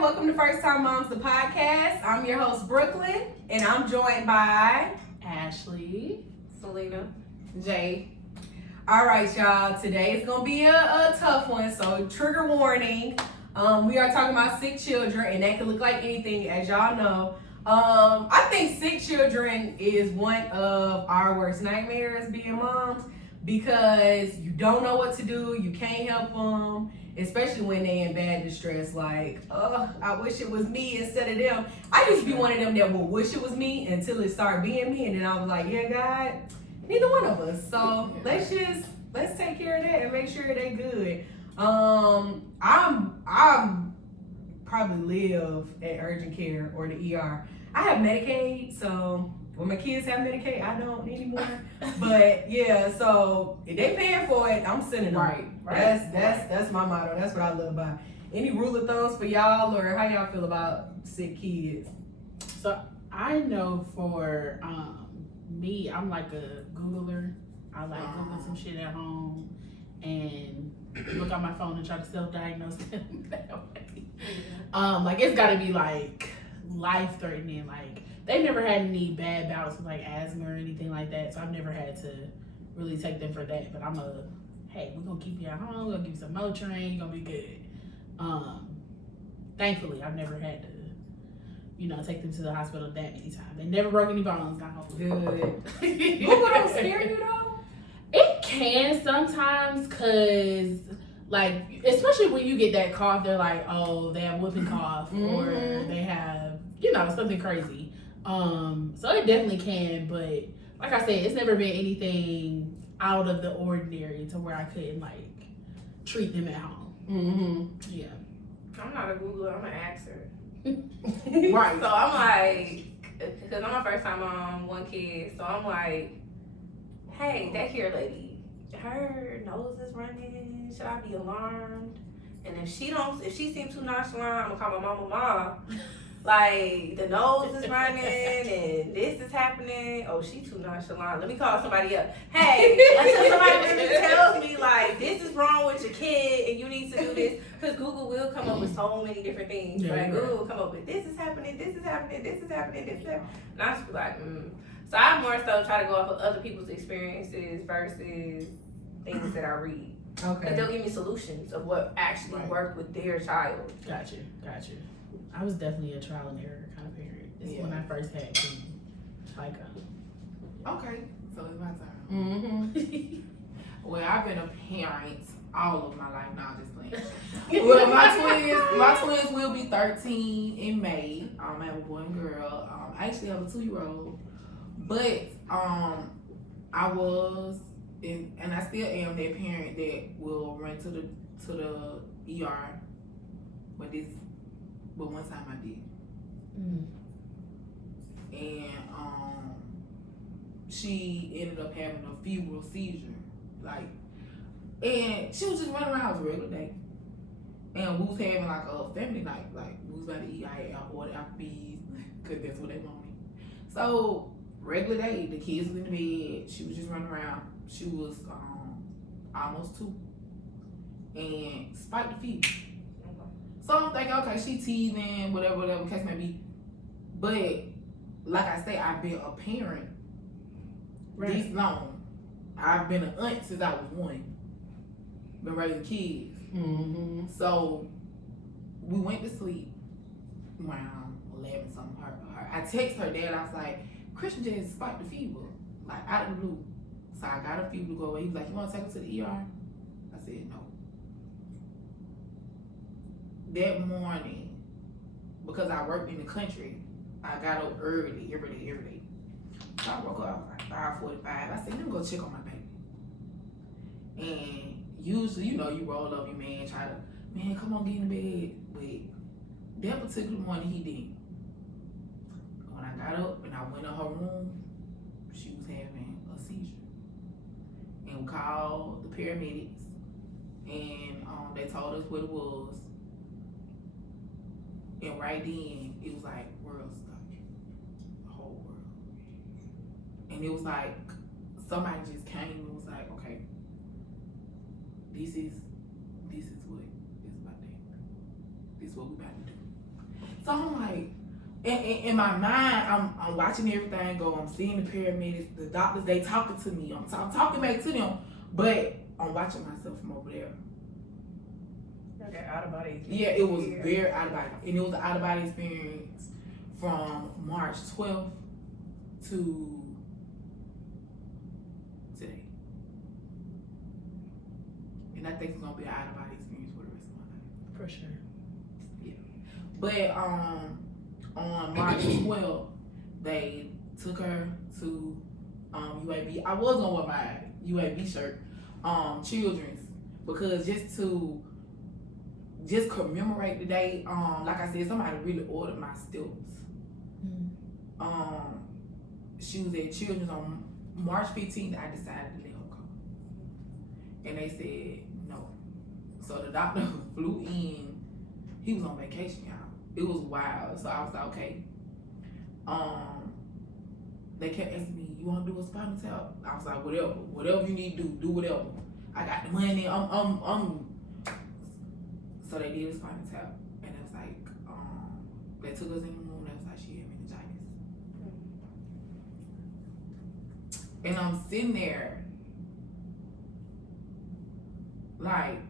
Welcome to First Time Moms, the podcast. I'm your host, Brooklyn, and I'm joined by Ashley, Selena, Jay. All right, y'all. Today is going to be a tough one, so trigger warning. We are talking about sick children, and that can look like anything, as y'all know. I think sick children is one of our worst nightmares being moms because you don't know what to do, you can't help them, especially when they in bad distress. Like, I wish it was me instead of them. I used to be one of them that would wish it was me until it started being me, and then I was like, yeah, God, neither one of us. So let's take care of that and make sure they good. I'm probably live at urgent care or the ER. I have Medicaid, so when my kids have Medicaid, I don't anymore. But yeah, so if they paying for it, I'm sending them. Right. That's my motto. That's what I live by. Any rule of thumbs for y'all, or how y'all feel about sick kids? So I know for me, I'm like a Googler. I like Google some shit at home and look on my phone and try to self-diagnose them that way. Like it's gotta be like life-threatening. Like they've never had any bad bouts with like asthma or anything like that, so I've never had to really take them for that. But hey, we're gonna keep you at home, we're gonna give you some Motrin, you're gonna be good. Thankfully, I've never had to, take them to the hospital that many times. They never broke any bones, not hopefully. Good. Google don't scare you though? It can sometimes, cause like, especially when you get that cough, they're like, oh, they have whooping cough, or they have, something crazy. So it definitely can, but like I said, it's never been anything out of the ordinary to where I couldn't like treat them at home. Mm-hmm. Yeah. I'm not a Googler, I'm an axer. Right. So I'm like, because I'm a first time mom, one kid, so I'm like, hey, that here lady, her nose is running, should I be alarmed? And if she seems too nonchalant, I'm gonna call my mom. Like, the nose is running and this is happening. Oh, she too nonchalant. Let me call somebody up. Hey, until somebody really tells me, like, this is wrong with your kid and you need to do this. Because Google will come up with so many different things. Yeah, Like, right. Google will come up with, this is happening, this is happening, this is happening, this is happening. And I just be like, So I more so try to go off of other people's experiences versus things that I read. Okay. Because they'll give me solutions of what actually worked with their child. Gotcha. I was definitely a trial and error kind of parent. It's when I first had kids. Like, Okay, so it's my turn. Mm-hmm. Well, I've been a parent all of my life. Now, just playing. Well, my twins will be 13 in May. I have a boy and girl. I actually have a 2-year-old, but I was and I still am that parent that will run to the ER. But one time I did. And she ended up having a febrile seizure. And she was just running around. It was a regular day. And we was having like a family night. Like we was about to eat or Applebee's, because that's what they wanted. So regular day, the kids was in the bed, she was just running around. She was almost 2 and spiked the fever. So I'm thinking, okay, she teething, whatever case may be. But like I say, I've been a parent this long. I've been an aunt since I was 1. Been raising kids. Mm-hmm. So we went to sleep around 11 something. I text her dad. I was like, Christian just spiked the fever, like out of the blue. So I got a fever to go away. He was like, you want to take her to the ER? I said no. That morning, because I worked in the country, I got up early, every day. So I woke up like 5:45. I said, let me go check on my baby. And usually, you roll up your man, try to, man, come on, get in the bed. But that particular morning, he didn't. When I got up and I went in her room, she was having a seizure. And we called the paramedics, and they told us what it was. And right then, it was like, world stopped. The whole world. And it was like, somebody just came and was like, okay, this is what is about to happen. This is what we about to do. So I'm like, in my mind, I'm watching everything go. I'm seeing the paramedics, the doctors, they talking to me. I'm talking back to them, but I'm watching myself from over there. Okay, out of body. Yeah, it was very out of body. And it was an out of body experience from March 12th to today. And I think it's gonna be an out of body experience for the rest of my life. For sure. But on March 12th, they took her to UAB. I was gonna wear my UAB shirt, children's, because just commemorate the day. Like I said, somebody really ordered my stilts. She was at Children's on March 15th. I decided to let her go, and they said no. So the doctor flew in. He was on vacation, y'all. It was wild. So I was like, okay. They kept asking me, you want to do a spinal tap? I was like, whatever you need to do whatever. I got the money. So they did a spinal tap, and it was like, they took us in the room. It was like she had meningitis, and I'm sitting there like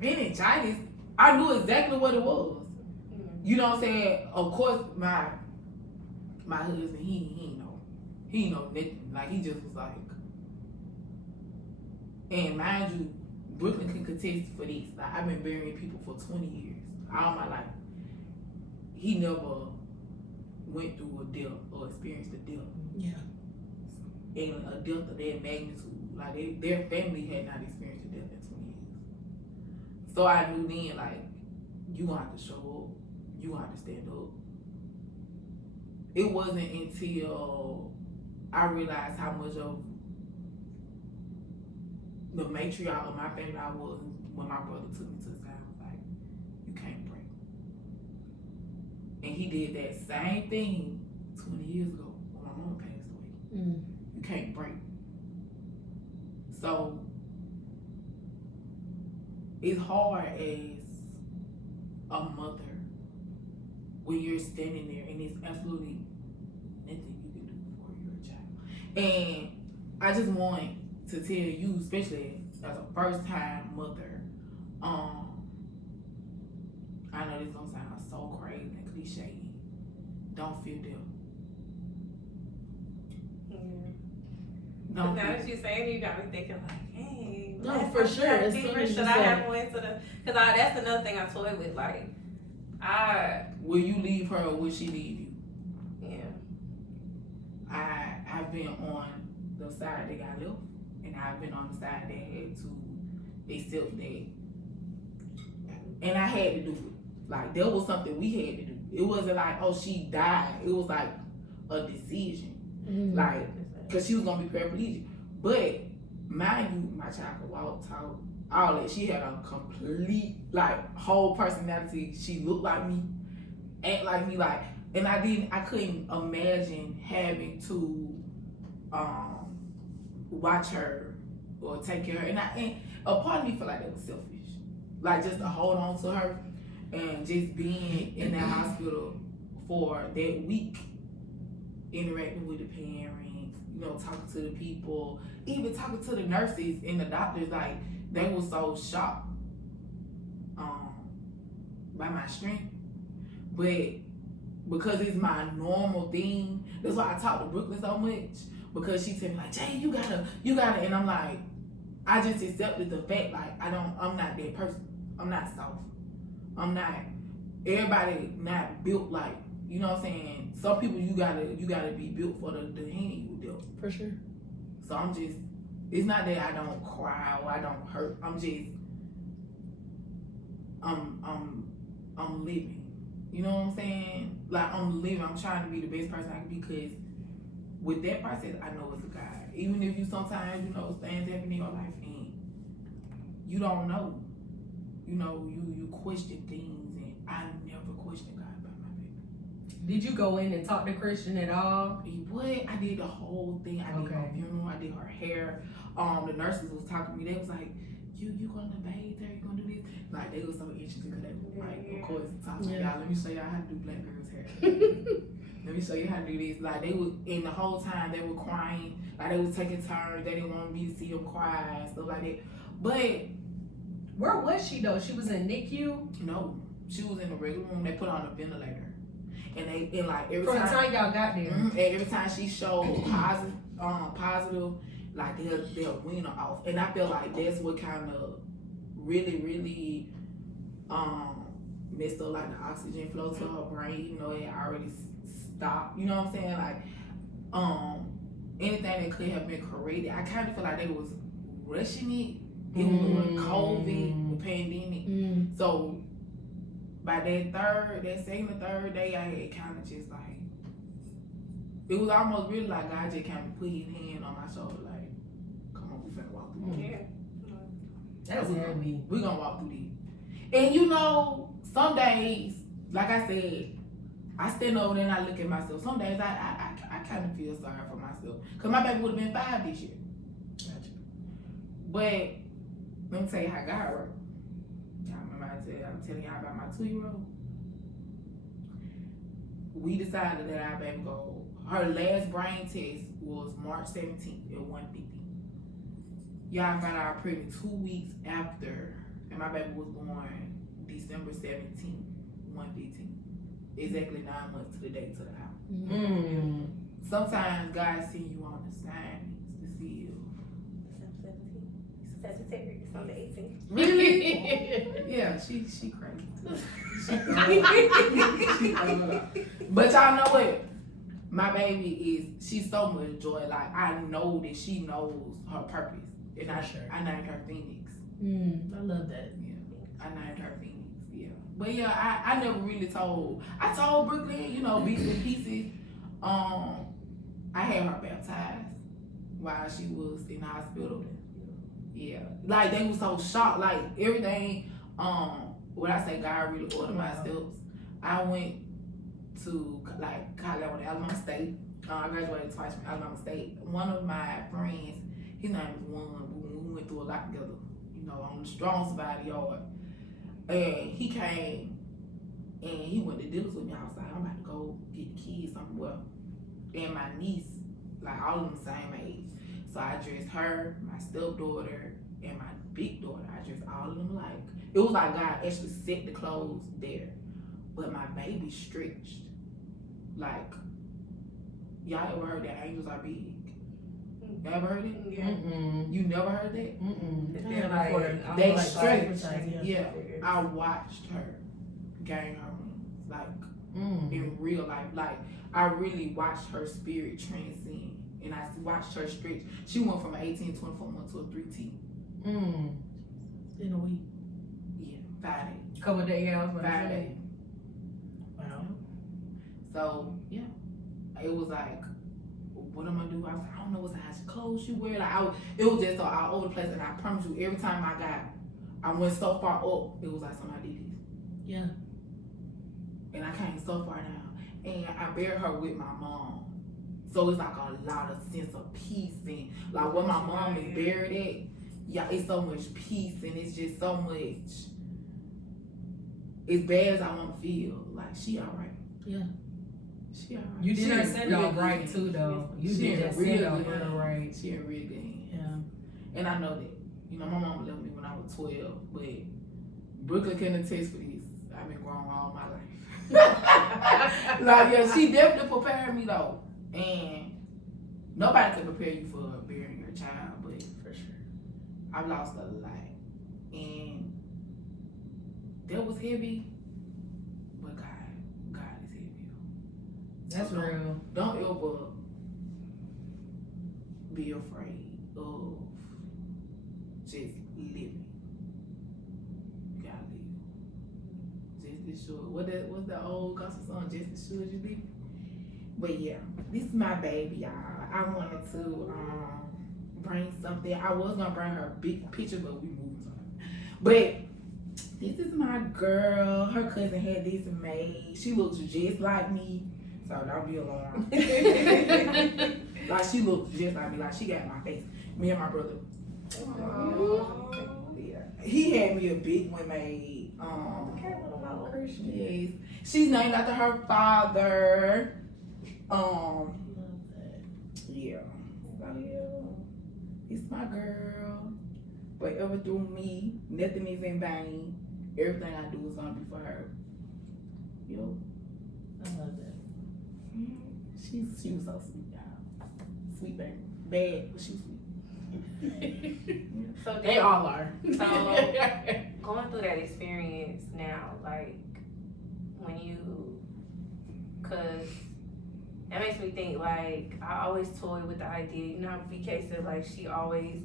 meningitis. I knew exactly what it was. You know what I'm saying? Of course, my husband, he ain't know nothing. Like, he just was like, and mind you, Brooklyn can contest for this. Like, I've been burying people for 20 years, all my life. He never went through a death or experienced a death. Yeah. And a death of that magnitude. Like, their family had not experienced a death in 20 years. So I knew then, like, you gonna have to show up. You gonna have to stand up. It wasn't until I realized how much of the matriarch of my family I was when my brother took me to the side. I was like, you can't break. And he did that same thing 20 years ago when my mama passed away. You can't break. So it's hard as a mother when you're standing there and it's absolutely nothing you can do for your child. And I just want to tell you, especially as a first time mother, I know this gonna sound so crazy and cliche. Don't feel them. Now that you're saying it, you got me thinking like, hey, No, for sure. As soon as should you I said- have went to the? Because that's another thing I toy with. Like, Will you leave her or will she leave you? Yeah. I've been on the side that got left, and I've been on the side that had to accept that. And I had to do it. Like, there was something we had to do. It wasn't like, oh, she died. It was like a decision. Like, because she was going to be paraplegic. But, mind you, my child could walk, talk, all that. She had a complete, like, whole personality. She looked like me, act like me, like, and I couldn't imagine having to watch her or take care of her. And a part of me felt like that was selfish. Like, just to hold on to her and just being in that hospital for that week, interacting with the parents, you know, talking to the people, even talking to the nurses and the doctors. Like, they were so shocked by my strength. But because it's my normal thing, that's why I talk to Brooklyn so much, because she tell me like, Jay, you gotta, and I'm like, I just accepted the fact, like, I'm not that person. I'm not soft. I'm not, everybody not built like, you know what I'm saying? Some people you gotta be built for the hand you dealt. For sure. So I'm just, it's not that I don't cry or I don't hurt. I'm just, I'm living. You know what I'm saying? Like, I'm living. I'm trying to be the best person I can be, because with that process, I know it's a God. Even if you sometimes, you know, things happen in your life and you don't know. You know, you question things, and I never questioned God about my baby. Did you go in and talk to Christian at all? What? I did the whole thing. I did her funeral. I did her hair. The nurses was talking to me. They was like, you gonna bathe there? You gonna do this? Like they were so interested because they were like, Yeah. of course, talking Yeah. y'all. Let me show y'all how to do black girls' hair. Let me show you how to do this. Like they would, and the whole time they were crying. Like they was taking turns. They didn't want me to see them cry and stuff like that. But Where was she though? She was in NICU. no, she was in the regular room. They put her on a ventilator, and like every From the time. time y'all got there. And every time she showed positive, like they'll wean her off, and I feel like that's what kind of really messed up like the oxygen flow to her brain, even though it already stopped. You know what I'm saying? Like anything that could have been corrected, I kind of feel like they was rushing it. It was doing COVID, the pandemic. So by that second or third day, I had kind of just like, it was almost really like God just kind of put his hand on my shoulder, like, come on, we finna walk through this. Yeah. That's heavy. We gonna walk through this. And you know, some days, like I said, I stand over there and I look at myself. Some days I kind of feel sorry for myself. Because my baby would have been 5 this year. Gotcha. But let me tell you how God worked. Y'all remember I'm telling y'all about my 2-year-old? We decided that our baby go. Her last brain test was March 17th at 1:50. Y'all found out pregnant 2 weeks after, and my baby was born December 17th, 1:15. Exactly 9 months to the date to the house. Sometimes God send you on assignments to seal. Sagittarius on the 18th. Really? Yeah, she crazy. But y'all know what? My baby she's so much joy. Like I know that she knows her purpose. And I named her Phoenix. I love that. Yeah. I named her Phoenix. Yeah. But yeah, I never really told. I told Brooklyn, you know, bits and pieces. I had her baptized while she was in the hospital. Yeah. Like they were so shocked. Like everything, when I say God really ordered my steps, I went to like college at Alabama State. I graduated twice from Alabama State. One of my friends, his name is Juan. We went through a lot together, you know, on the strong side of the yard. And he came and he went to dealers with me. I was like, I'm about to go get the kids somewhere. And my niece, like all of them the same age. So I dressed her, my stepdaughter, and my big daughter. I dressed all of them like. It was like God actually set the clothes there. But my baby stretched. Like, y'all ever heard that angels are big? Y'all ever heard it? Yeah. You never heard that? They're like, They like stretch. stretch, Yeah. I watched her gain her wings. Like, in real life. Like, I really watched her spirit transcend. And I watched her stretch. She went from an 18, 24 month to a 3T. In a week. Yeah, 5 days. Couple of days, yeah, I was gonna 5 say. days. Wow. So, yeah. It was like, what am I gonna do? I was like, I don't know what size clothes she wear. Like, it was just so all over the place. And I promise you, every time I went so far up, it was like somebody did this. Yeah. And I came so far down. And I buried her with my mom. So it's like a lot of sense of peace and like where my mom is buried at, yeah, it's so much peace and it's just so much. As bad as I want to feel, like she alright. Yeah. She alright. You did her in send real off good right hands. too, though. You She did in that real send off good her hands. right. She in real good hands. Yeah. And I know that. You know, my mom left me when I was 12, but Brooklyn can attest for this. I've been growing all my life. Like, yeah, she definitely prepared me though. And nobody can prepare you for bearing your child, but For sure. I've lost a lot. And that was heavy, but God is heavy. That's So real. Don't ever be afraid of just living. You gotta live. Just as sure. What's the old gospel song? Just as sure as you live. But yeah, this is my baby, y'all. I wanted to bring something. I was gonna bring her a big picture, but we moved on. But this is my girl. Her cousin had this made. She looks just like me, so don't be alarmed. Like she looks just like me. Like she got my face. Me and my brother. Aww. Yeah. he had me a big one made. Yes. She's named after her father. Yeah. So yeah. It's my girl. Whatever do me, nothing is in vain. Everything I do is gonna be for her. Yo. I love that. She was so sweet, y'all. Sweet baby. Bad, but she was sweet. So They all are. So going through that experience now, like when you, cause that makes me think like I always toy with the idea. You know how BK said like she always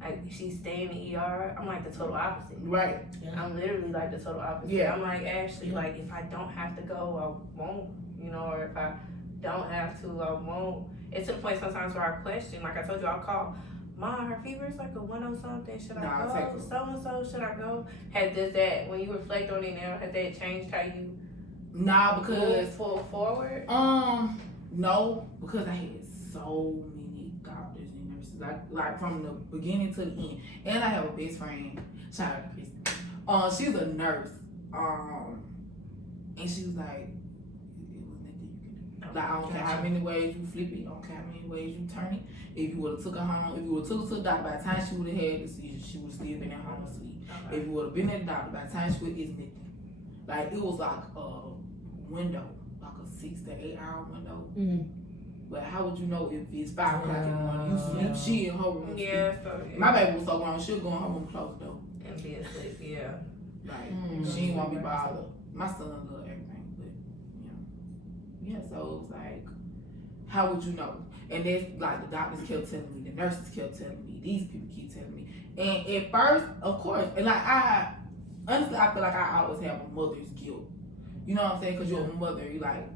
like she stay in the ER. I'm like the total opposite. Right. I'm literally like the total opposite. Yeah. I'm like Ashley. Like if I don't have to go, I won't. You know, or if I don't have to, I won't. It's to the point sometimes where I question. Like I told you, I'll call. Mom, her fever is like a 100 something. Should I go? So and so, should I go? Does that when you reflect on it now, has that changed how you? Nah, because forward. No, because I had so many doctors and nurses, like from the beginning to the end. And I have a best friend, shout out to Chris. She's a nurse. And she was like, it was nothing you can do. Like I don't care how many ways you flip it, I don't care how many ways you turn it. If you would have took her home, if you would have took her to the doctor, by the time she would have had the seizure, she would have still been at home asleep. Okay. If you would have been at the doctor, by the time she would, it's nothing. Like it was like a window, like a 6 to 8 hour window. Mm-hmm. But how would you know if it's 5 o'clock in the morning? You sleep, she in her room. Yeah, My baby was so grown, she'll go in her room closed though. And be asleep, yeah. Like she ain't want to be bothered. My son loved everything, but yeah. So it was like, how would you know? And that's like the doctors kept telling me, the nurses kept telling me, these people keep telling me. And at first, of course, and like honestly, I feel like I always have a mother's guilt. You know what I'm saying? Because you're a mother, you like,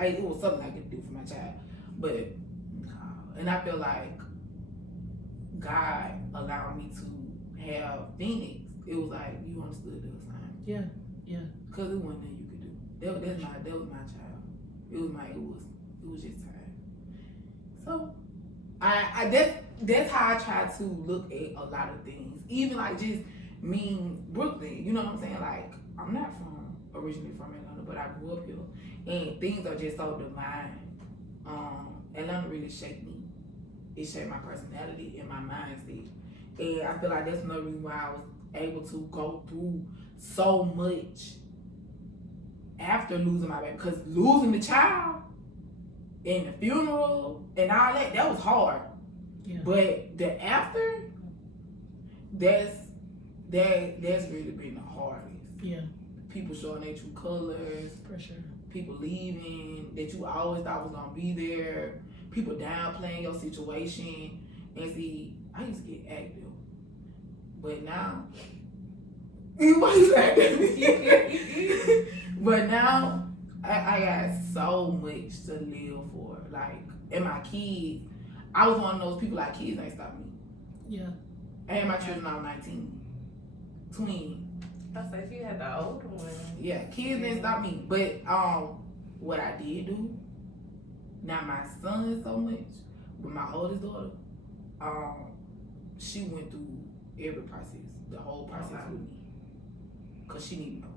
it was something I could do for my child. But, and I feel like God allowed me to have Phoenix. It was like, you understood the assignment. Yeah, yeah. Because it wasn't nothing you could do. That was my child. It was just time. So, that's how I try to look at a lot of things. Even like just Brooklyn, you know what I'm saying? Like, I'm not originally from Atlanta, but I grew up here. And things are just so divine. Atlanta really shaped me. It shaped my personality and my mindset. And I feel like that's another reason why I was able to go through so much after losing my baby. Because losing the child and the funeral and all that was hard. Yeah. But the after, that's really been the hardest. Yeah. People showing their true colors. For sure. People leaving that you always thought was gonna be there. People downplaying your situation. And see, I used to get active. But now, but now, I got so much to live for. Like, and my kids, I was one of those people like kids ain't stop me. Yeah. I had my children when I was 19. Twin. I said you had the older one. Yeah, kids didn't stop me. But what I did do, not my son so much, but my oldest daughter, she went through every process, the whole process with me. Cause she need to know.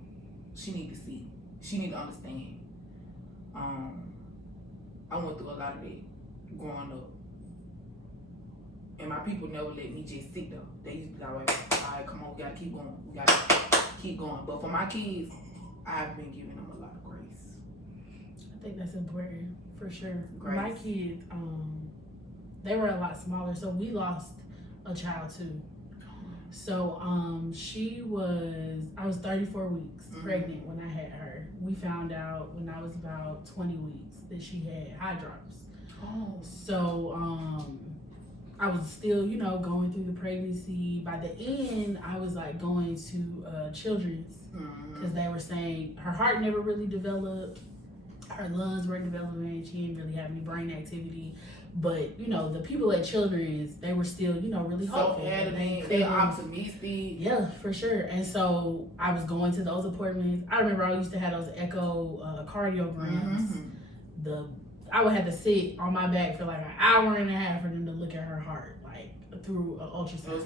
She need to see. She need to understand. I went through a lot of that growing up. And my people never let me just sit there. They used to be like, all right, come on, we gotta keep going. We gotta keep going. But for my kids, I've been giving them a lot of grace. I think that's important, for sure. Grace. My kids, they were a lot smaller, so we lost a child too. So I was 34 weeks pregnant when I had her. We found out when I was about 20 weeks that she had high drops. Oh. So I was still, going through the pregnancy. By the end, I was like going to Children's because they were saying her heart never really developed. Her lungs weren't developing. She didn't really have any brain activity. But, the people at Children's, they were still, really hopeful. They optimistic. Yeah, for sure. And so I was going to those appointments. I remember I used to have those echo cardiograms. I would have to sit on my back for like an hour and a half for them to look at her heart, like through an ultrasound.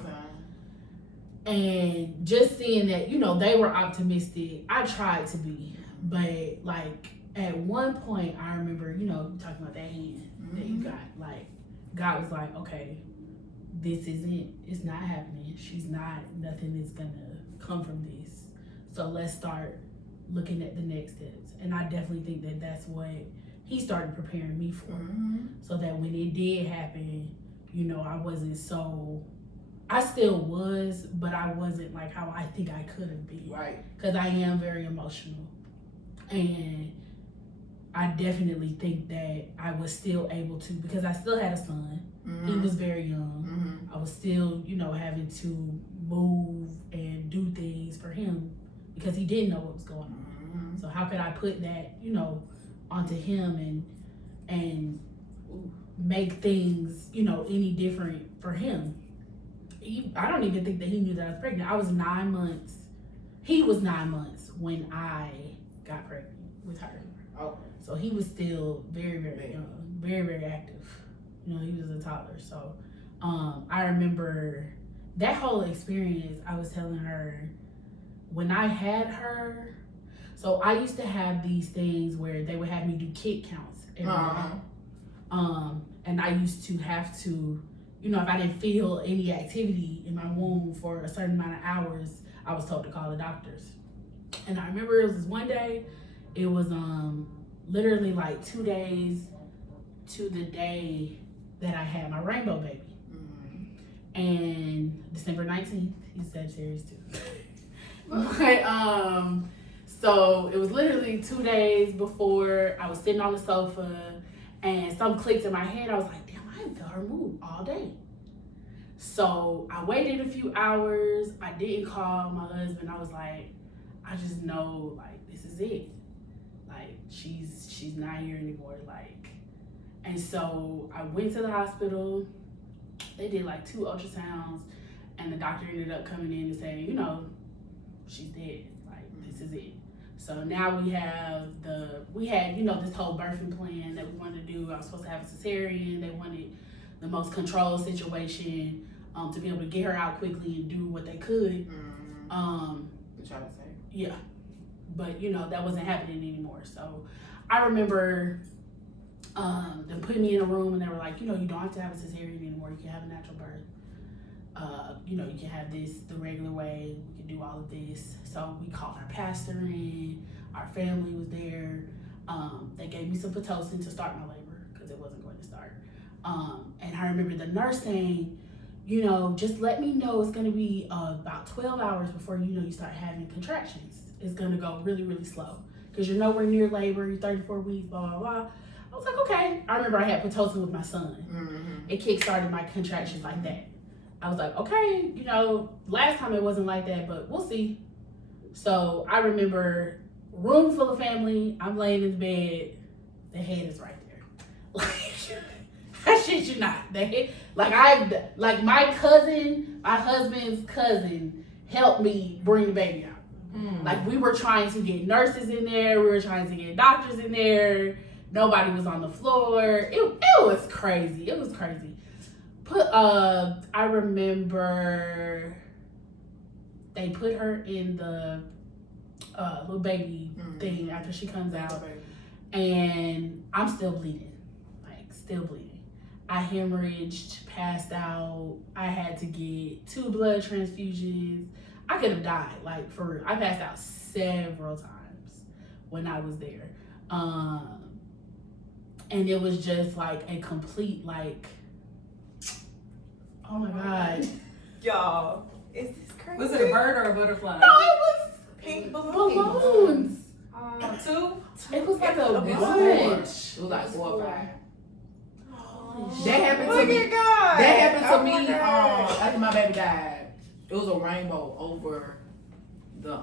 And just seeing that, you know, they were optimistic. I tried to be, but like at one point, I remember, you know, talking about that hand that you got. Like God was like, okay, this isn't. It's not happening. She's not. Nothing is gonna come from this. So let's start looking at the next steps. And I definitely think that that's what He started preparing me for, so that when it did happen, you know, I wasn't so. I still was, but I wasn't like how I think I could have been. Right. Because I am very emotional. And I definitely think that I was still able to, because I still had a son. He was very young. I was still, you know, having to move and do things for him because he didn't know what was going on. So how could I put that, you know, onto him and make things, you know, any different for him? I don't even think that he knew that I was pregnant. I was 9 months. He was 9 months when I got pregnant with her. Okay. So he was still very, very young, very, very active. You know, he was a toddler. So I remember that whole experience. I was telling her when I had her. So I used to have these things where they would have me do kick counts every day. And I used to have to, you know, if I didn't feel any activity in my womb for a certain amount of hours, I was told to call the doctors. And I remember it was this one day, it was literally like 2 days to the day that I had my rainbow baby. And December 19th, he's Sagittarius too. But, so it was literally 2 days before I was sitting on the sofa and something clicked in my head. I was like, damn, I haven't felt her move all day. So I waited a few hours. I didn't call my husband. I was like, I just know, like, this is it. Like, she's not here anymore. Like, and so I went to the hospital. They did like 2 ultrasounds, and the doctor ended up coming in and saying, you know, she's dead. Like, this is it. So now we had, you know, this whole birthing plan that we wanted to do. I was supposed to have a cesarean. They wanted the most controlled situation to be able to get her out quickly and do what they could. To try to say. Yeah. But, you know, that wasn't happening anymore. So I remember them putting me in a room and they were like, you know, you don't have to have a cesarean anymore. You can have a natural birth. You know, you can have this the regular way. We can do all of this. So we called our pastor in. Our family was there. They gave me some Pitocin to start my labor because it wasn't going to start. And I remember the nurse saying, you know, just let me know it's going to be about 12 hours before, you know, you start having contractions. It's going to go really, really slow because you're nowhere near labor. You're 34 weeks, blah, blah, blah. I was like, okay. I remember I had Pitocin with my son. It kick-started my contractions like that. I was like, okay, you know, last time it wasn't like that, but we'll see. So I remember room full of family. I'm laying in bed. The head is right there. Like, I shit you not. The head, like my cousin, my husband's cousin, helped me bring the baby out. Like we were trying to get nurses in there. We were trying to get doctors in there. Nobody was on the floor. It was crazy. It was crazy. I remember they put her in the little baby thing after she comes out, and I'm still bleeding, like still bleeding. I hemorrhaged, passed out. I had to get 2 blood transfusions. I could have died, like for real. I passed out several times when I was there, and it was just like a complete like. Oh my God. Y'all, is this crazy? Was it a bird or a butterfly? No, it was Pink balloons. 2? It was like a bunch. It was like 4 or 5. Oh, That happened to Look me. at God. That happened to Oh my me God. after my baby died. It was a rainbow over the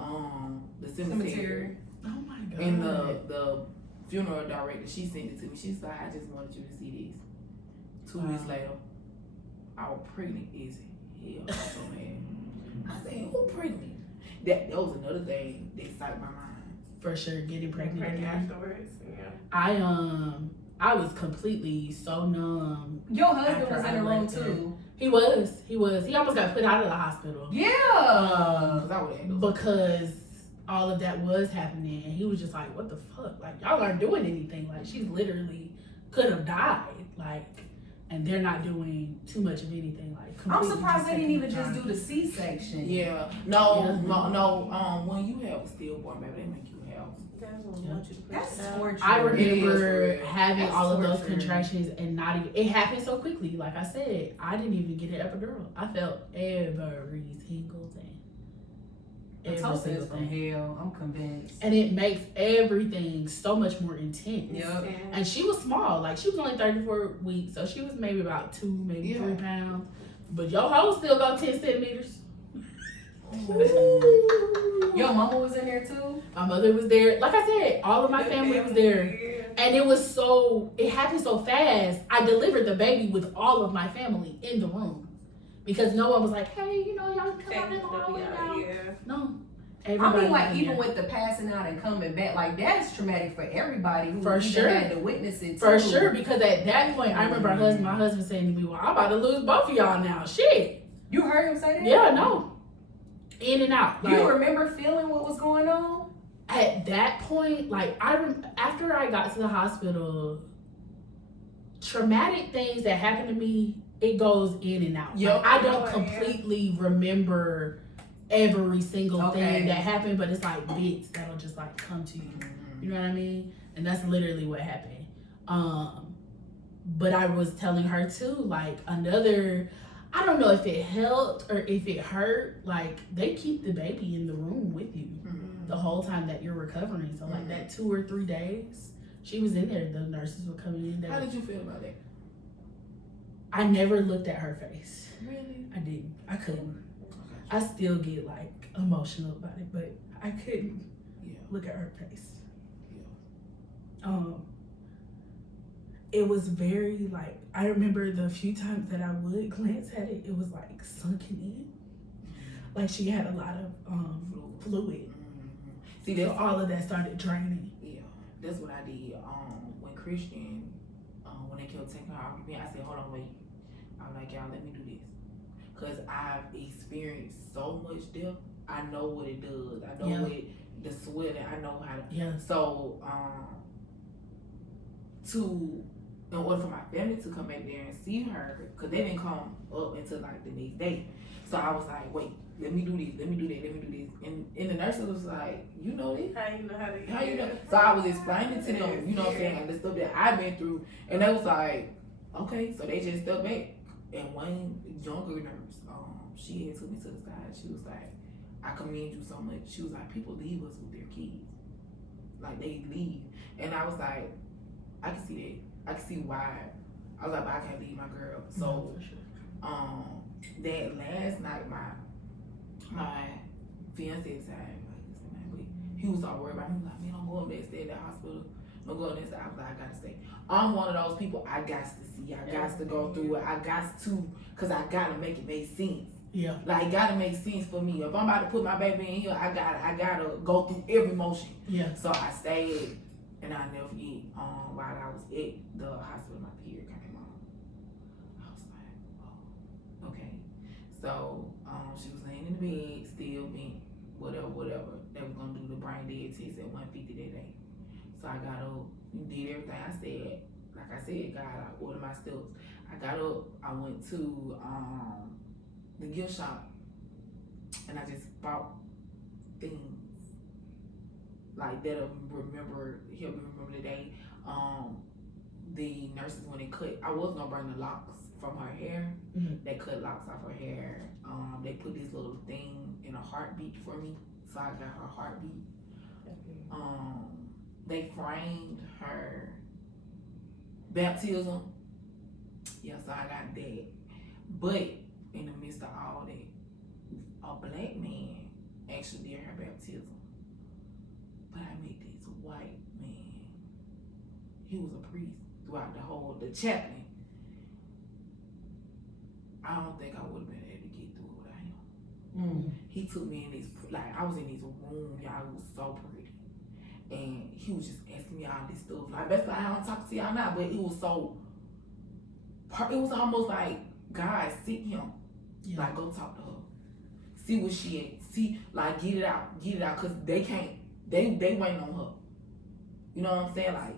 cemetery. Oh my God. And the funeral director, she sent it to me. She's like, I just wanted you to see this. 2 weeks later, I was pregnant as hell. I was so mad. I said, who pregnant? That was another thing that psyched my mind. For sure, getting pregnant again. afterwards. Yeah. I was completely so numb. Your husband After was in I the room left her. too. He was. He almost got put out of the hospital. Yeah. Cause I would have Because all of that was happening, and he was just like, "What the fuck? Like, y'all aren't doing anything. Like, she's literally could have died. Like, and they're not doing too much of anything. Like, I'm completely surprised just they didn't taking even their just time." do the C-section. Yeah. No. When you have a stillborn baby, they make you have. That's That's torture. I It is remember real. having That's all of those torture. contractions and not even. It happened so quickly. Like I said, I didn't even get an epidural. I felt every single thing. Pitocin is from hell. I'm convinced. And it makes everything so much more intense. Yep. And she was small. Like, she was only 34 weeks, so she was maybe about 2, maybe 3 pounds. But your hoe still go 10 centimeters. Your mama was in there too? My mother was there. Like I said, all of my family was there. And it happened so fast. I delivered the baby with all of my family in the room. Because no one was like, hey, y'all can come out in the hallway now. No. I Everybody mean, like, was even there. with the passing out and coming back, like, that's traumatic for everybody who For even sure. had to witness it too. For sure, because at that point, I remember my husband saying to me, well, I'm about to lose both of y'all now. Shit. You heard him say that? Yeah, no. In and out. You remember feeling what was going on? At that point, like, after I got to the hospital, traumatic things that happened to me, it goes in and out. Yep. Like, I don't completely remember every single thing that happened, but it's like bits that'll just like come to you. You know what I mean? And that's literally what happened. But I was telling her too, like, I don't know if it helped or if it hurt, like, they keep the baby in the room with you the whole time that you're recovering. So like that 2 or 3 days, she was in there. The nurses were coming in. How did you feel about that? I never looked at her face. Really? I didn't. I couldn't. I still get like emotional about it, but I couldn't look at her face. It was very like, I remember the few times that I would glance at it, it was like sunken in. Like she had a lot of fluid. See, so all of that started draining. Yeah, that's what I did. When Christian, when they kept taking her out of me, I said, hold on, wait. I'm like, y'all, let me do this. Because I've experienced so much death. I know what it does. I know what the swelling. I know how to. Yeah. So, in order for my family to come back there and see her, because they didn't come up until like the next day. So I was like, wait, let me do this, let me do that, let me do this. And the nurses was like, you know this? How you know how to How you know? So I was explaining to them, you know what I'm saying, like the stuff that I've been through. And they was like, okay, so they just stepped back. And one younger nurse, she had took me to the side. She was like, I commend you so much. She was like, people leave us with their kids. Like, they leave. And I was like, I can see that. I can see why. I was like, but I can't leave my girl. So, that last night, my fiance said, like, he was all worried about me. He was like, man, don't go up there, stay at the hospital. Don't go up there. I was like, I gotta stay. I'm one of those people, I got to see. I got to go through it. I got to, because I got to make it make sense. Yeah. Like, it got to make sense for me. If I'm about to put my baby in here, I got to go through every motion. Yeah. So I stayed, and I never forget, while I was at the hospital, my period came on. I was like, oh, okay. So, she was laying in the bed, still being whatever. They were going to do the brain dead test at 150 that day. So I got up, did everything I said. Like I said, God, I ordered my steps. I got up, I went to the gift shop, and I just bought things like that'll help me remember the day. The nurses, when they cut, I was gonna bring the locks from her hair. They cut locks off her hair. They put this little thing in a heartbeat for me, so I got her heartbeat. They framed her baptism. Yeah, so I got that. But in the midst of all that, a black man actually did her baptism. But I met this white man. He was a priest throughout the chaplain. I don't think I would have been able to get through it without him. He took me in this, like, I was in this room, y'all, it was so pretty. And he was just asking me all this stuff. Like, that's why I don't talk to y'all now, but it was so, it was almost like God, seek him. Yeah. Like, go talk to her. See what she ain't. See, like, get it out, cause they can't. They waiting on her. You know what I'm saying? Like,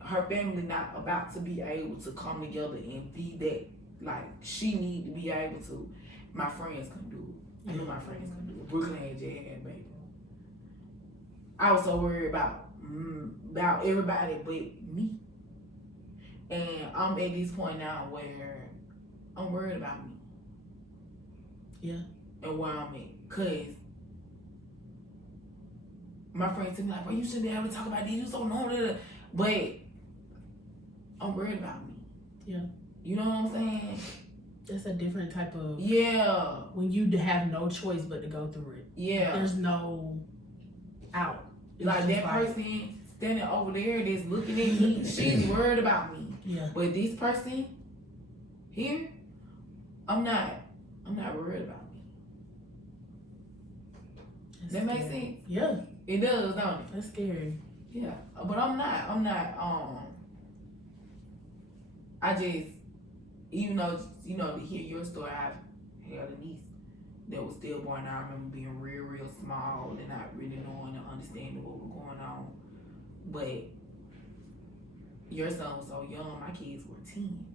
her family not about to be able to come together and be that. Like, she need to be able to. My friends couldn't do it. I know my friends couldn't do it. Brooklyn had Jay had baby. I was so worried about everybody but me. And I'm at this point now where I'm worried about me. Yeah. And where I'm at. Cause my friends tell me like, bro, you shouldn't be able to talk about this. You so normal. But I'm worried about me. Yeah. You know what I'm saying? That's a different type of. Yeah. When you have no choice but to go through it. Yeah. There's no out. It's Like just that person standing over there that's looking at me, she's worried about me. Yeah. But this person here, I'm not worried about me. That's That makes scary. sense? Yeah. It does, don't it? That's scary. Yeah. But I'm not, I just, even though, to hear your story, I've had a niece that was stillborn. I remember being real small and not really knowing and understanding what was going on. But your son was so young, my kids were 10.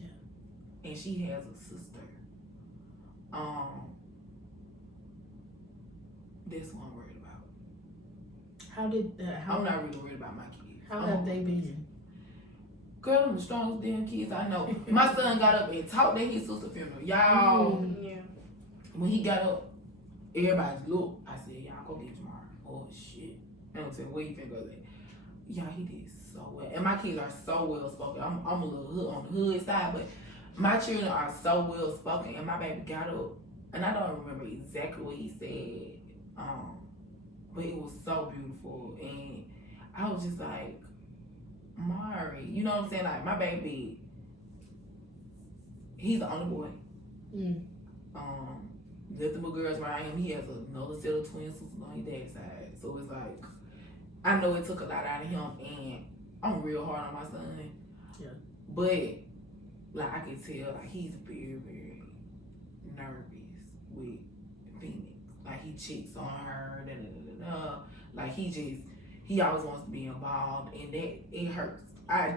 Yeah. And she has a sister. That's what I'm worried about. I'm not really worried about my kids. How have they been? Girl, them the strongest damn kids I know. My son got up and talked at his sister's funeral. Y'all, Yeah. when he got up, everybody looked. I said, y'all go get tomorrow. Oh shit. And I'm saying, where you finna go there? Y'all, he did so well. And my kids are so well spoken. I'm a little hood on the hood side, but my children are so well spoken. And my baby got up, and I don't remember exactly what he said, but it was so beautiful. And I was just like, Mari, you know what I'm saying? Like, my baby, he's the only boy. Nothing but girls around him. He has another set of twin sisters on his dad's side. So it's like, I know it took a lot out of him, and I'm real hard on my son. Yeah. But, like, I can tell, like, he's very nervous with Phoenix. Like, he cheats on her, Like, he always wants to be involved, and it hurts. I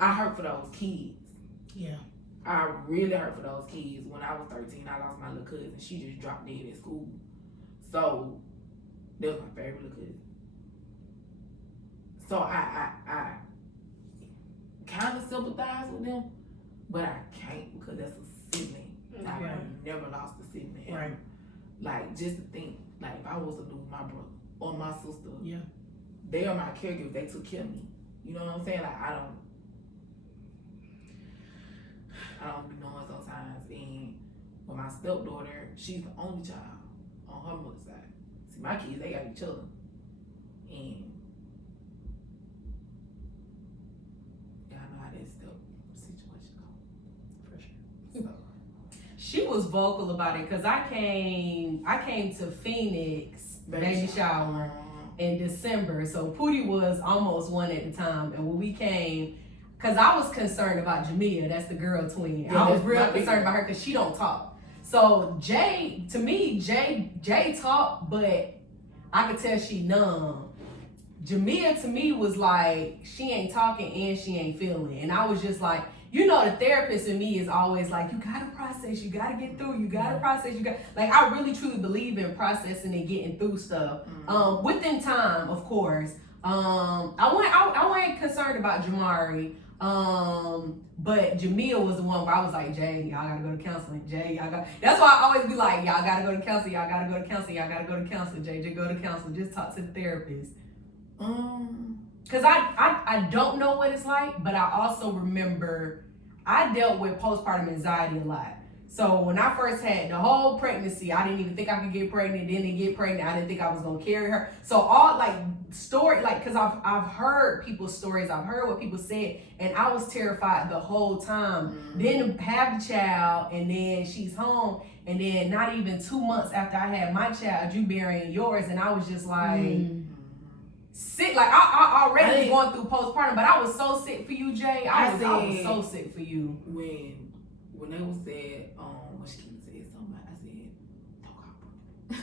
hurt for those kids. Yeah. I really hurt for those kids. When I was 13, I lost my little cousin. She just dropped dead at school. So, that was my favorite little cousin. So, I kind of sympathize with them, but I can't because that's a sibling. Like, Right. I've never lost a sibling. Right. Like, just to think, like, if I was to lose my brother or my sister, Yeah. they are my caregivers. They took care of me. You know what I'm saying? Like, I don't be knowing sometimes. And with my stepdaughter, she's the only child on her mother's side. See, my kids, they got each other. And y'all know how that step situation goes. For sure. So, She was vocal about it because I came to Phoenix baby shower in December. So Pootie was almost 1 at the time, and when we came, because I was concerned about Jamia, that's the girl twin. Yeah, I was that's real my big concerned girl. about her because she don't talk. So Jay talked, but I could tell she numb. Jamia to me was like, she ain't talking and she ain't feeling. And I was just like, you know, the therapist in me is always like, you gotta process, you gotta get through, you gotta process, like, I really truly believe in processing and getting through stuff. Within time, of course. I wasn't concerned about Jamari. But Jamia was the one where I was like, Jay, y'all gotta go to counseling. Jay, y'all got. That's why I always be like, y'all gotta go to counseling. Y'all gotta go to counseling. Y'all gotta go to counseling. Jay, just go to counseling. Just talk to the therapist. Cause I don't know what it's like, but I also remember I dealt with postpartum anxiety a lot. So when I first had the whole pregnancy, I didn't even think I could get pregnant. Then to get pregnant, I didn't think I was gonna carry her. So all like story, like, cause I've heard people's stories, I've heard what people said, and I was terrified the whole time. Then to have the child, and then she's home, and then not even 2 months after I had my child, you burying yours, and I was just like sick. Like I already was going through postpartum, but I was so sick for you, Jay. I was so sick for you. when they was said, when she said something, I said, don't call Brooke.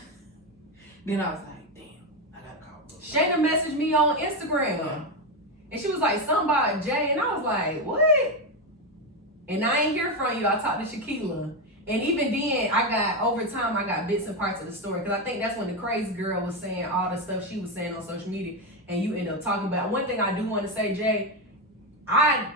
Then I was like, damn, I gotta call Brooke. Shayna messaged me on Instagram. Yeah. And she was like, something about Jay. And I was like, what? And I ain't hear from you. I talked to Shaquila. And even then, over time, I got bits and parts of the story. Because I think that's when the crazy girl was saying all the stuff she was saying on social media. And you end up talking about. One thing I do want to say, Jay, I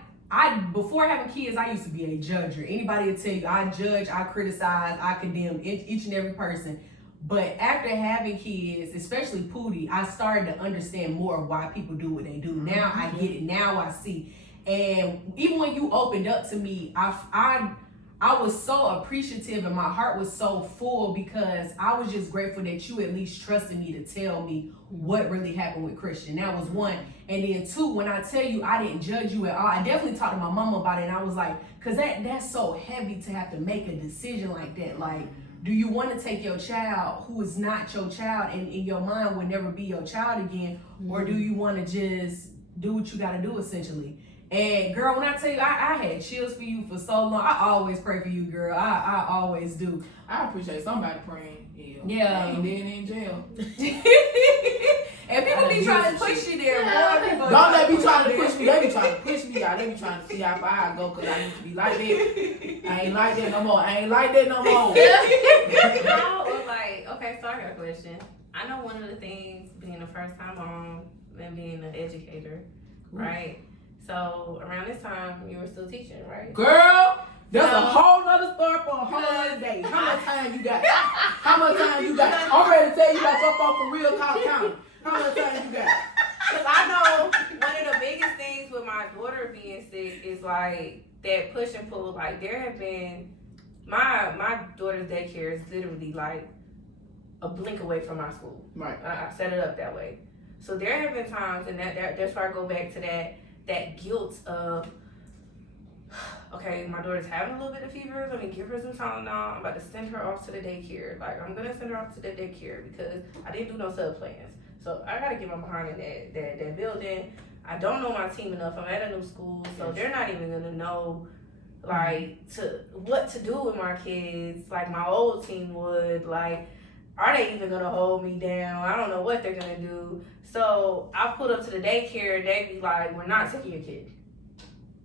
before having kids, I used to be a judger. Anybody will tell you, I judge, I criticize, I condemn each and every person. But after having kids, especially Pootie, I started to understand more of why people do what they do. Now I get it. Now I see. And even when you opened up to me, I was so appreciative and my heart was so full because I was just grateful that you at least trusted me to tell me what really happened with Christian. That was one. And then two, when I tell you I didn't judge you at all, I definitely talked to my mama about it and I was like, because that's so heavy to have to make a decision like that. Like, do you want to take your child who is not your child and in your mind will never be your child again? Or do you want to just do what you got to do essentially? And girl, when I tell you, I had chills for you for so long. I always pray for you, girl. I always do. I appreciate somebody praying. Yeah. I ain't dead in jail. And people be trying to push you there. Boy, people Don't let me try to push me. They be trying to push me out. They be trying to see how far I go because I used to be like that. I ain't like that no more. No, like, okay, so I got a question. I know one of the things being a first time mom and being an educator, right? So around this time, you were still teaching, right? Girl, that's a whole nother story for a whole other day. How much time you got? I'm ready to tell you about your phone for real call county. How much time you got? Because I know one of the biggest things with my daughter being sick is like that push and pull. Like there have been, my daughter's daycare is literally like a blink away from my school. Right. I set it up that way. So there have been times, and that's where I go back to that guilt of, okay, my daughter's having a little bit of fever. Let me give her some Tylenol. I'm about to send her off to the daycare. Like, I'm going to send her off to the daycare because I didn't do no sub plans. So I got to get my behind in that building. I don't know my team enough. I'm at a new school, so they're not even going to know, like, what to do with my kids. Like, my old team would. Like, are they even going to hold me down? I don't know what they're going to do. So I pulled up to the daycare, and they be like, we're not taking your kid.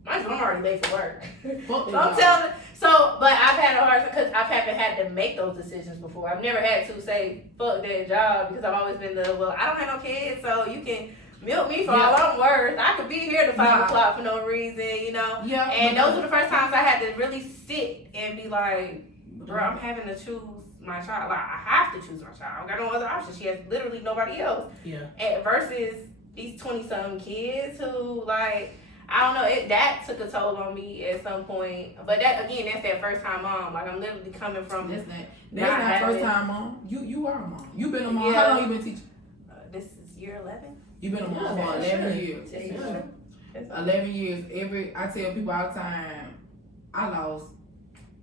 I'm already late for work. So I'm telling, but I've had a hard time because I haven't had to make those decisions before. I've never had to say fuck that job because I've always been I don't have no kids, so you can milk me for all I'm worth. I could be here to 5 o'clock for no reason, you know? Yeah. And those were the first times I had to really sit and be like, bro, I'm having to choose my child. Like, I have to choose my child. I don't got no other option. She has literally nobody else. Yeah. Versus these 20-something kids who, like, I don't know, that took a toll on me at some point. But that, again, that's that first time mom. Like, I'm literally coming from. That's not first time mom. You are a mom. You been a mom. Yeah. How long you been teaching? This is year 11. You been a mom for 11 years. Yeah. 11 years. I tell people all the time, I lost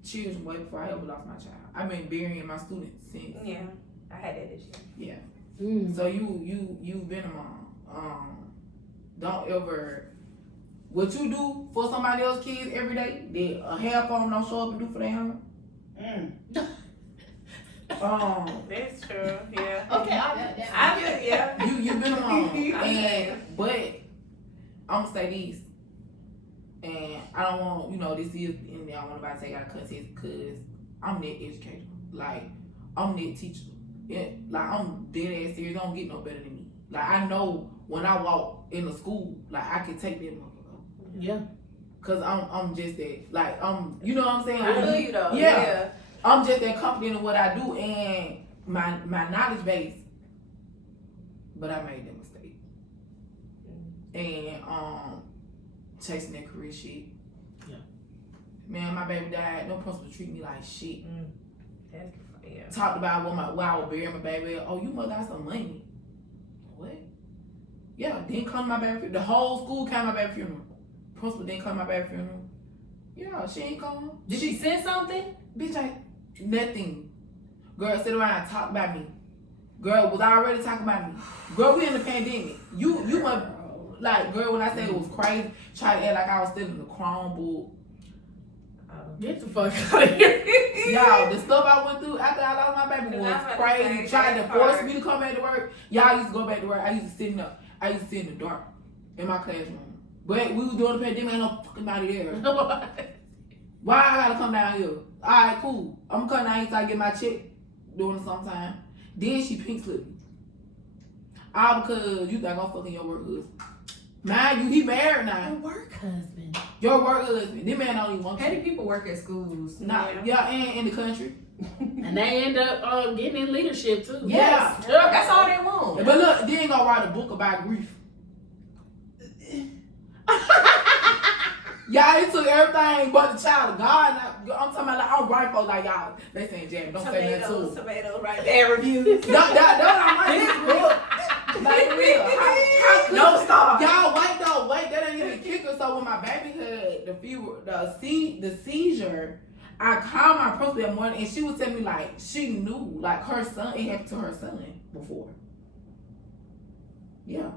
children way before I ever lost my child. I've been burying my students since. Yeah, I had that this year. Yeah. So you've been a mom. Don't ever. What you do for somebody else's kids every day, that half of them don't show up and do for their own. That's true. Yeah. Okay, I've been a mom, but I'm gonna say this, and I don't want this is, and I want nobody to take out of context because I'm that educator, like I'm that teacher, like I'm dead ass serious. Don't get no better than me. Like I know when I walk in the school, like I can take them. Yeah. Cause I'm just that, like you know what I'm saying? I feel you though. Yeah. I'm just that confident in what I do and my knowledge base. But I made that mistake. And chasing that career shit. Yeah. Man, my baby died. No principal treat me like shit. That's Talked about why I would bury my baby. Oh, you must got some money. What? Yeah, didn't come to my baby funeral. The whole school came to my baby funeral. Principal didn't come to my baby funeral. Yeah, she ain't come. Did she send something? Bitch, nothing. Girl, sit around and talk about me. Girl was already talking about me. Girl, we in the pandemic. You went, like, girl, when I said it was crazy, try to act like I was still in the Chromebook. Get the fuck out of here. Y'all, the stuff I went through after I lost my baby was crazy. Trying to force me to come back to work. Y'all used to go back to work. I used to sit in the dark in my classroom. But we was doing the pandemic, ain't no fucking body there. Why I gotta come down here? Alright, cool. I'm coming down here so I get my check during the summertime. Then she pink slipped me. All because you think I'm fucking your work husband. Mind you, he married now. Your work husband. Your work husband. This man don't even want Petty you. people work at schools. Yeah, and in the country. And they end up getting in leadership too. Yes. That's all they want. But look, they ain't gonna write a book about grief. Y'all, it took everything but the child of God. I'm talking about like, I'm right for like y'all. They saying, Jasmine, don't say that too. Tomatoes, right there, reviews. That's what I'm like. Like real. How could No stars. Y'all wait, that ain't even kicker. So when my baby had the seizure, I called my principal that morning and she was telling me like she knew like her son, it happened to her son before. Yeah.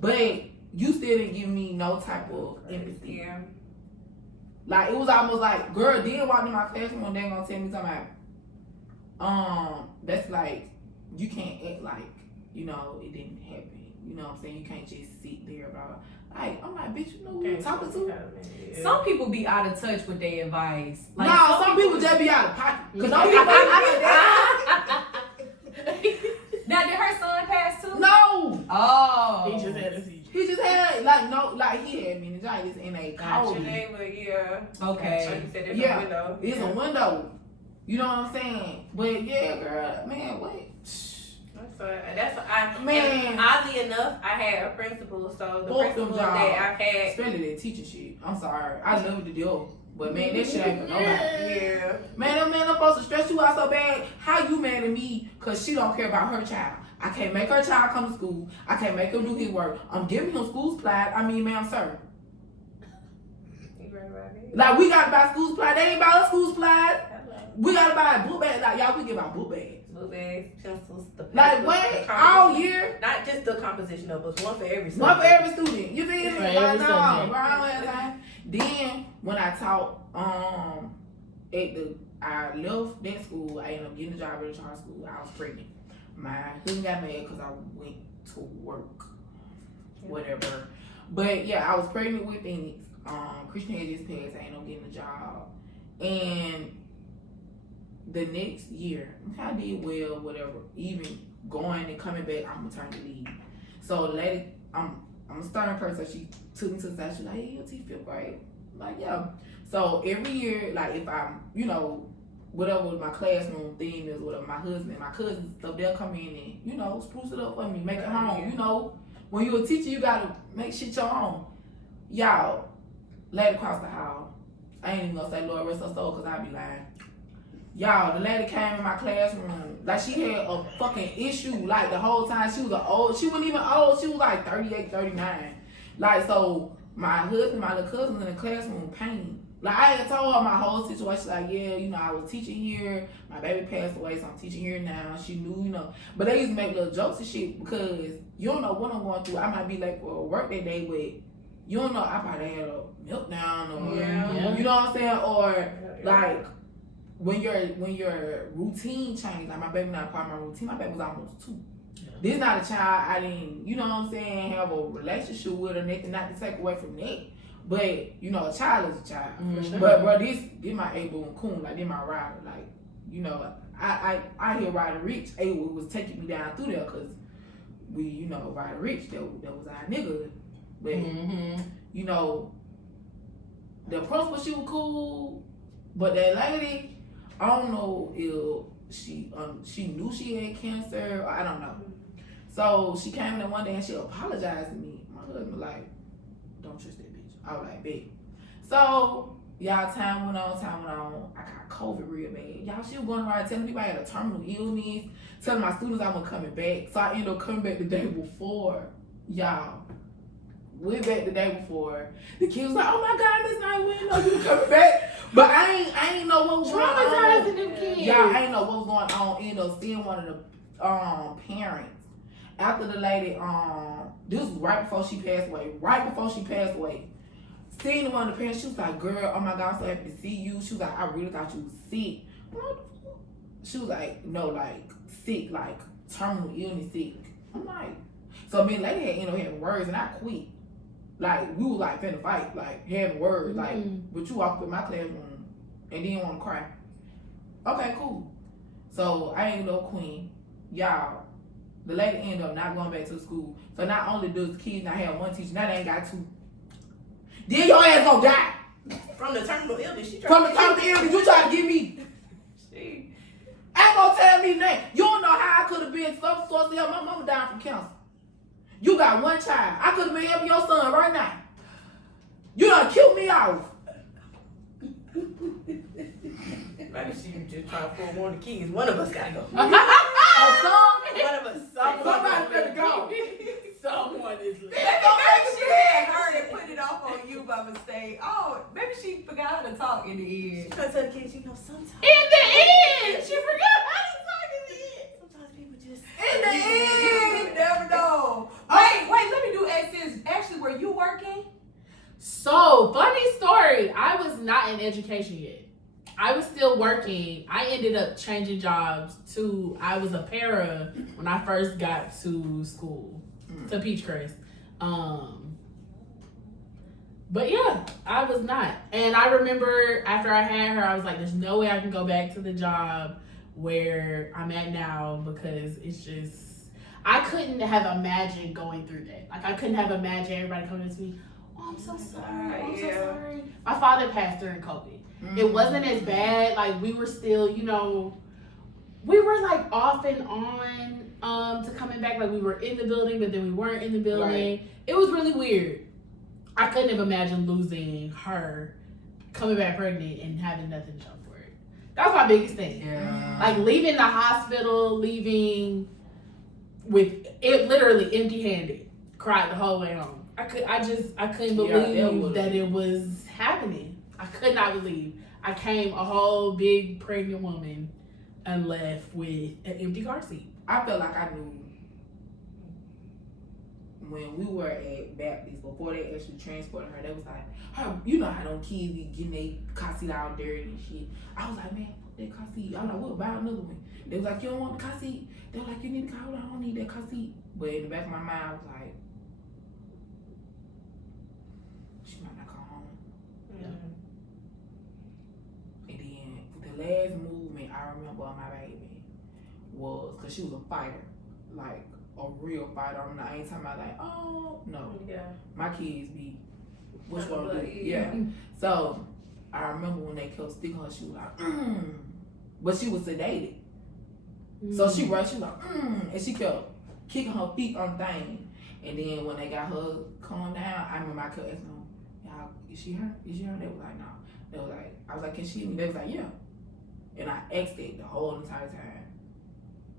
But you still didn't give me no type of empathy. Yeah. Like it was almost like, girl, then walk in my classroom and they gonna tell me something about, that's like, you can't act like, you know, it didn't happen. You know what I'm saying? You can't just sit there about like, I'm like, bitch, you know who you talking to? Some people be out of touch with their advice. Like, No, some people just be out of pocket. Cause Now, did her son pass too? No. Oh. He just had a seizure. He just had he had meningitis and they Got called your me. neighbor, yeah. Okay. Like you said, there's Yeah. a window. It's a window. You know what I'm saying? But yeah, girl, man, wait. Man. And oddly enough, I had a principal. So the Both principal them that jobs. I've had, Especially that teacher shit. I'm sorry. I love the deal. But man, that shit ain't for nobody. yeah. Man, them men are supposed to stress you out so bad. How you mad at me because she don't care about her child? I can't make her child come to school. I can't make him do his work. I'm giving him school supplies. I mean, ma'am, sir. Like, we gotta buy school supplies. They ain't buy us school supplies. We gotta buy book bags. Like, y'all, we give out book bags. Book bags, pencils, the Like, pencils, what? the All year? Not just the composition of books, one for every student. One for every student. You feel me? For Like, every no, subject. bro, I don't have time. Then, when I taught, I left that school. I ended up getting a job at a charter school. I was pregnant. My husband got mad because I went to work. Whatever. But yeah, I was pregnant with Phoenix. Christian had just passed. I ended up getting a job. And the next year, I did well, whatever. Even going and coming back, I'm maternity leave. So the lady, I'm a stern person. She took me to the side. She was like, hey, your teeth feel great. I'm like, yeah. So every year, like if I'm, you know, whatever my classroom theme is, whatever my husband and my cousins stuff, they'll come in and, you know, spruce it up for me, make it home. You know, when you're a teacher, you gotta make shit your own. Y'all, lady across the hall, I ain't even gonna say Lord rest her soul because I'd be lying. Y'all, the lady came in my classroom, like she had a fucking issue, like the whole time. She wasn't even old, she was like 38, 39. Like, so my husband, my little cousins in the classroom pain. Like, I had told her my whole situation, like, yeah, you know, I was teaching here, my baby passed away, so I'm teaching here now. She knew, you know. But they used to make little jokes and shit because you don't know what I'm going through. I might be late for work that day, but you don't know, I probably had a meltdown or, you know what I'm saying? Or, like, when your routine changed, like my baby not part of my routine, my baby was almost 2. This is not a child I didn't, you know what I'm saying, have a relationship with or nothing, not to take away from that. But, you know, a child is a child. Mm-hmm. But, bro, this my Abel and Coon, like, this my rider. Like, you know, I hear Ryder Rich, Abel was taking me down through there because we, you know, Ryder Rich, that was our nigga. But, you know, the principal, she was cool, but that lady, I don't know if she knew she had cancer, or I don't know. So she came in one day and she apologized to me. My husband was like, don't trust that bitch. I was like, bet. So, y'all, time went on. I got COVID real bad. Y'all, she was going around telling people I had a terminal illness, telling my students I wasn't coming back. So I ended up coming back the day before. Y'all, went back the day before. The kids was like, oh my God, Miss Knight, we didn't know you were coming back. But I ain't know what was going on. Traumatizing them kids. Yeah, I ain't know what was going on. Ended up seeing one of the parents. After the lady, this was right before she passed away. seen one of the parents. She was like, "Girl, oh my God, I'm so happy to see you." She was like, "I really thought you was sick." What the fuck? She was like, "No, like sick, like terminal illness sick." I'm like, so me and lady had ended up having words, and I quit. Like we were like finna fight, like having words, like. But you walked in my classroom and didn't want to cry. Okay, cool. So I ain't no queen, y'all. The lady ended up not going back to school. So not only does kids not have one teacher, now they ain't got two. Then your ass gonna die. From the terminal illness, she From the terminal illness you try to give me. She. Ain't gonna tell me nothing. You don't know how I could have been so source to help my mama died from cancer. You got one child. I could have been helping your son right now. You done killed me off. Maybe she just trying to forewarn the kids. One of us gotta go. Son? One of us. Somebody better go. Someone is Maybe she had heard and put it off on you by mistake. Oh, maybe she forgot how to talk in the She end. trying to tell the kids, you know, sometimes. in the end. She forgot how to talk in the end. Sometimes people just. In the end, you never know. Wait, let me do X's. Actually, were you working? So, funny story. I was not in education yet. I was still working. I ended up changing jobs to, I was a para when I first got to school, to Peachcrest. But yeah, I was not. And I remember after I had her, I was like, there's no way I can go back to the job where I'm at now because it's just, I couldn't have imagined going through that. Like, I couldn't have imagined everybody coming to me, oh, I'm so sorry, I'm so sorry. My father passed during COVID. It wasn't as bad. Like, we were still, you know, we were like off and on to coming back. Like, we were in the building, but then we weren't in the building. Right. It was really weird. I couldn't have imagined losing her, coming back pregnant, and having nothing to show for it. That was my biggest thing. Yeah. Like, leaving the hospital, leaving with it literally empty-handed. Cried the whole way home. I couldn't believe that it was happening. I could not believe. I came a whole big pregnant woman and left with an empty car seat. I felt like I knew when we were at Baptist before they actually transported her. They was like, her, you know how them kids be getting their car seat all dirty and shit. I was like, man, fuck that car seat. I was like, we'll buy another one. They was like, you don't want the car seat? They were like, you need the car. I don't need that car seat. But in the back of my mind, I was like, she might not come home. Yeah. And then the last movement I remember on my baby was because she was a fighter, like a real fighter. I ain't talking about like, oh no, Yeah. my kids be which one do yeah. So I remember when they kept sticking her, she was like, but she was sedated. So she rushed, she was like, and she kept kicking her feet on things. And then when they got her calmed down, I remember I kept asking them, y'all, is she hurt? Is she hurt? They was like, no. They was like, I was like, can she hear me? They was like, yeah. And I asked it the whole entire time.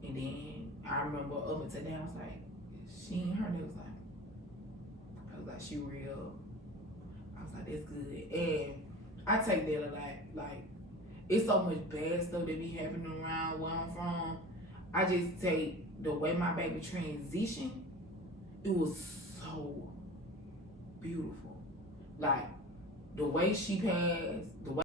And then I remember up until then, I was like, she ain't hurt. They was like, I was like, she real. I was like, that's good. And I take that a lot. Like, it's so much bad stuff that be happening around where I'm from. I just take the way my baby transitioned. It was so beautiful. Like, the way she passed, the way